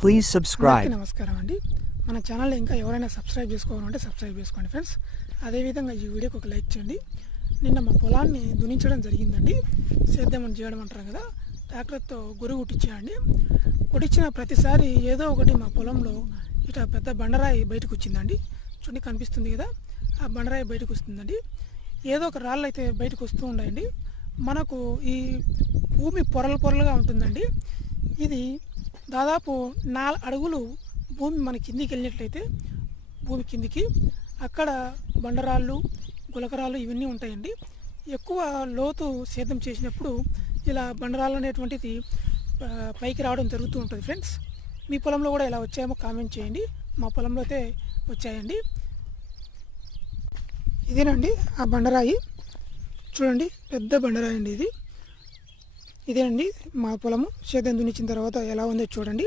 Please subscribe. నమస్కారం అండి. మన ఛానల్ ఇంకా ఎవరైనా సబ్స్క్రైబ్ చేసుకోవాలంటే సబ్స్క్రైబ్ చేసుకోండి ఫ్రెండ్స్. అదేవిధంగా ఈ వీడియోకి ఒక లైక్ చేయండి. నిన్న మా పొలాన్ని దున్నించడం జరిగిందండి. సేద్యం చేయడం అంటారు కదా, ట్రాక్టర్తో గొరుగు కొట్టించానండి. కొట్టించిన ప్రతిసారి ఏదో ఒకటి మా పొలంలో ఇట్లా పెద్ద బండరాయి బయటకు వచ్చిందండి. చూడండి, కనిపిస్తుంది కదా, ఆ బండరాయి బయటకు వస్తుందండి. ఏదో ఒక రాళ్ళు అయితే బయటకు వస్తూ ఉన్నాయండి. మనకు ఈ భూమి పొరలుగా ఉంటుందండి. ఇది దాదాపు 4 అడుగులు భూమి మన కిందికి వెళ్ళినట్లయితే, భూమి కిందికి అక్కడ బండరాళ్ళు, గులకరాళ్ళు ఇవన్నీ ఉంటాయండి. ఎక్కువ లోతు సేద్యం చేసినప్పుడు ఇలా బండరాళ్ళు అనేటువంటిది పైకి రావడం జరుగుతూ ఉంటుంది ఫ్రెండ్స్. మీ పొలంలో కూడా ఇలా వచ్చాయేమో కామెంట్ చేయండి. మా పొలంలో అయితే వచ్చాయండి. ఇదేనండి ఆ బండరాయి, చూడండి, పెద్ద బండరాయి అండి ఇది. ఇదేనండి మా పొలము. సేద్యం దున్నించిన తర్వాత ఎలా ఉందో చూడండి.